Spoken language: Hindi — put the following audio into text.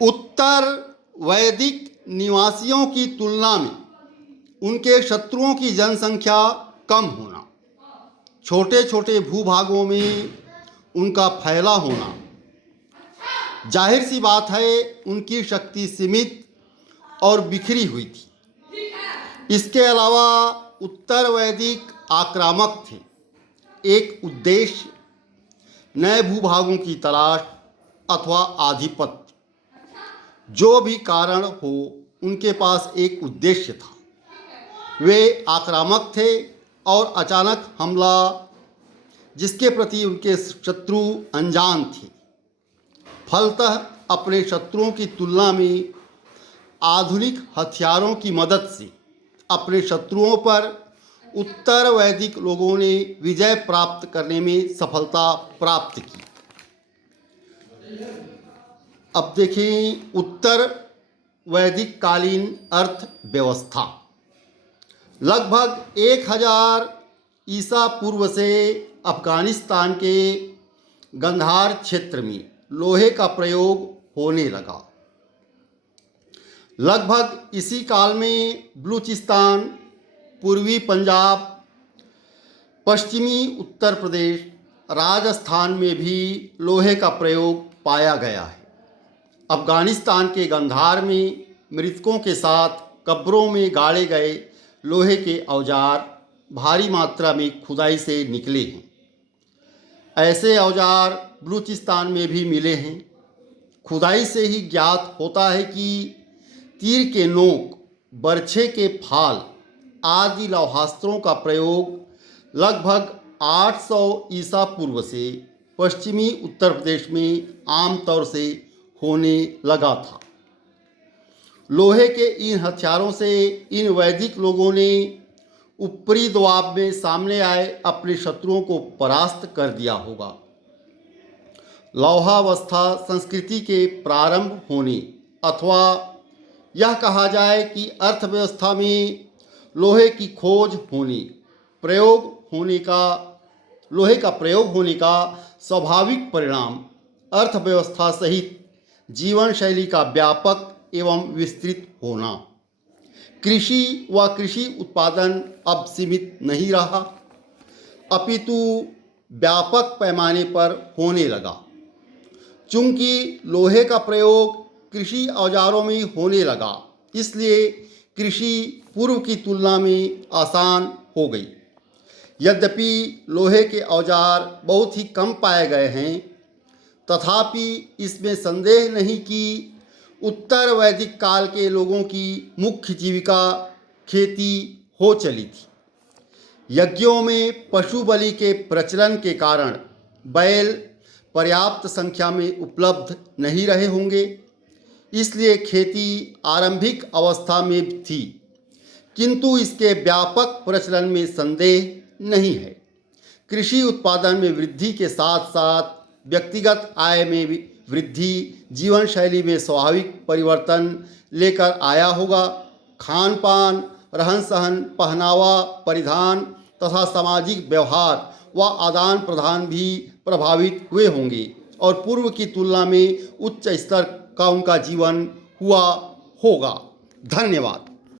उत्तर वैदिक निवासियों की तुलना में उनके शत्रुओं की जनसंख्या कम होना, छोटे छोटे भूभागों में उनका फैला होना, जाहिर सी बात है उनकी शक्ति सीमित और बिखरी हुई थी। इसके अलावा उत्तर वैदिक आक्रामक थे, एक उद्देश्य, नए भूभागों की तलाश अथवा आधिपत्य, जो भी कारण हो उनके पास एक उद्देश्य था। वे आक्रामक थे और अचानक हमला जिसके प्रति उनके शत्रु अनजान थे। फलतः अपने शत्रुओं की तुलना में आधुनिक हथियारों की मदद से अपने शत्रुओं पर उत्तर वैदिक लोगों ने विजय प्राप्त करने में सफलता प्राप्त की। अब देखें उत्तर वैदिक कालीन अर्थव्यवस्था। लगभग 1000 ईसा पूर्व से अफगानिस्तान के गंधार क्षेत्र में लोहे का प्रयोग होने लगा। लगभग इसी काल में बलूचिस्तान, पूर्वी पंजाब, पश्चिमी उत्तर प्रदेश, राजस्थान में भी लोहे का प्रयोग पाया गया है। अफगानिस्तान के गंधार में मृतकों के साथ कब्रों में गाड़े गए लोहे के औजार भारी मात्रा में खुदाई से निकले हैं। ऐसे औजार बलूचिस्तान में भी मिले हैं। खुदाई से ही ज्ञात होता है कि तीर के नोक, बरछे के फाल आदि लौहास्त्रों का प्रयोग लगभग 800 ईसा पूर्व से पश्चिमी उत्तर प्रदेश में आमतौर से होने लगा था। लोहे के इन हथियारों से इन वैदिक लोगों ने ऊपरी दबाव में सामने आए अपने शत्रुओं को परास्त कर दिया होगा। लौहावस्था संस्कृति के प्रारंभ होने अथवा यह कहा जाए कि अर्थव्यवस्था में लोहे की खोज होने, लोहे का प्रयोग होने का स्वाभाविक परिणाम अर्थव्यवस्था सहित जीवन शैली का व्यापक एवं विस्तृत होना। कृषि व कृषि उत्पादन अब सीमित नहीं रहा, अपितु व्यापक पैमाने पर होने लगा। चूंकि लोहे का प्रयोग कृषि औजारों में होने लगा, इसलिए कृषि पूर्व की तुलना में आसान हो गई। यद्यपि लोहे के औजार बहुत ही कम पाए गए हैं, तथापि इसमें संदेह नहीं कि उत्तर वैदिक काल के लोगों की मुख्य जीविका खेती हो चली थी। यज्ञों में पशु बलि के प्रचलन के कारण बैल पर्याप्त संख्या में उपलब्ध नहीं रहे होंगे, इसलिए खेती आरंभिक अवस्था में थी, किंतु इसके व्यापक प्रचलन में संदेह नहीं है। कृषि उत्पादन में वृद्धि के साथ साथ व्यक्तिगत आय में भी वृद्धि जीवन शैली में स्वाभाविक परिवर्तन लेकर आया होगा। खान पान, रहन सहन, पहनावा, परिधान तथा सामाजिक व्यवहार व आदान प्रदान भी प्रभावित हुए होंगे और पूर्व की तुलना में उच्च स्तर का उनका जीवन हुआ होगा। धन्यवाद।